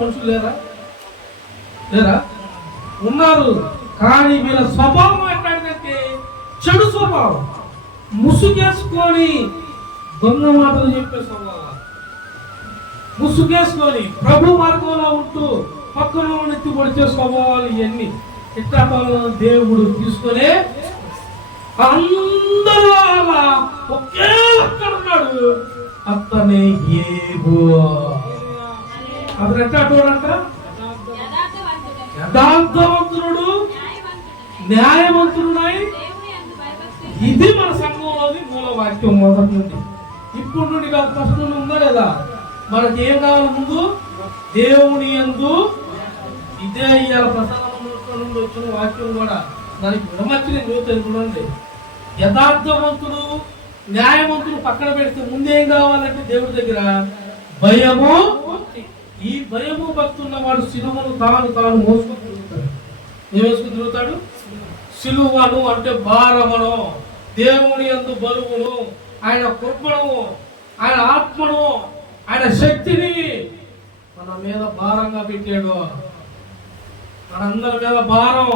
మనుషులు లేరా? ఉన్నారు. కానీ వీళ్ళ స్వభావం ఎట్లాంటిదంటే చెడు స్వభావం, ముసుగేసుకొని దొంగ మాటలు చెప్పే స్వభావం, ముసుగేసుకొని ప్రభు మార్గంలో ఉంటూ పక్కన నెత్తి పొడిచే స్వభావాలు ఇవన్నీ. ఇట్లా దేవుడు తీసుకొని అందరూ అలా ఒకే ఒక్కడున్నాడు, అతనే యెహోవా. అతను ఎట్లాంటోడంట? యథార్థవంతుడు, న్యాయవంతుడున్నాయి. ఇది మన సంఘంలోని మూల వాక్యం మొదటి నుండి. ఇప్పుడు నుండి కాదు, ఫస్ట్ నుండి ఉందా లేదా? మనకి ఏం కావాలి? ముందు దేవుని యందు. ఇదే ఇవాళ ప్రసంగం నుండి వచ్చిన వాక్యం కూడా. దానికి విడమర్చి నేను చూస్తాను. చూడండి, యథార్థవంతుడు న్యాయవంతుడు పక్కన పెడితే ముందేం కావాలంటే దేవుడి దగ్గర భయము. ఈ భయము భక్తి ఉన్నవాడు సిలువను తాను మోసుకొని తిరుగుతాడు. ఏం వేసుకుని తిరుగుతాడు? సిలువను అంటే భారమును, దేవుని యందు బరువును, ఆయన కృపను, ఆయన ఆత్మను, ఆయన శక్తిని మన మీద భారంగా పెట్టాడు. మనందరి మీద భారం.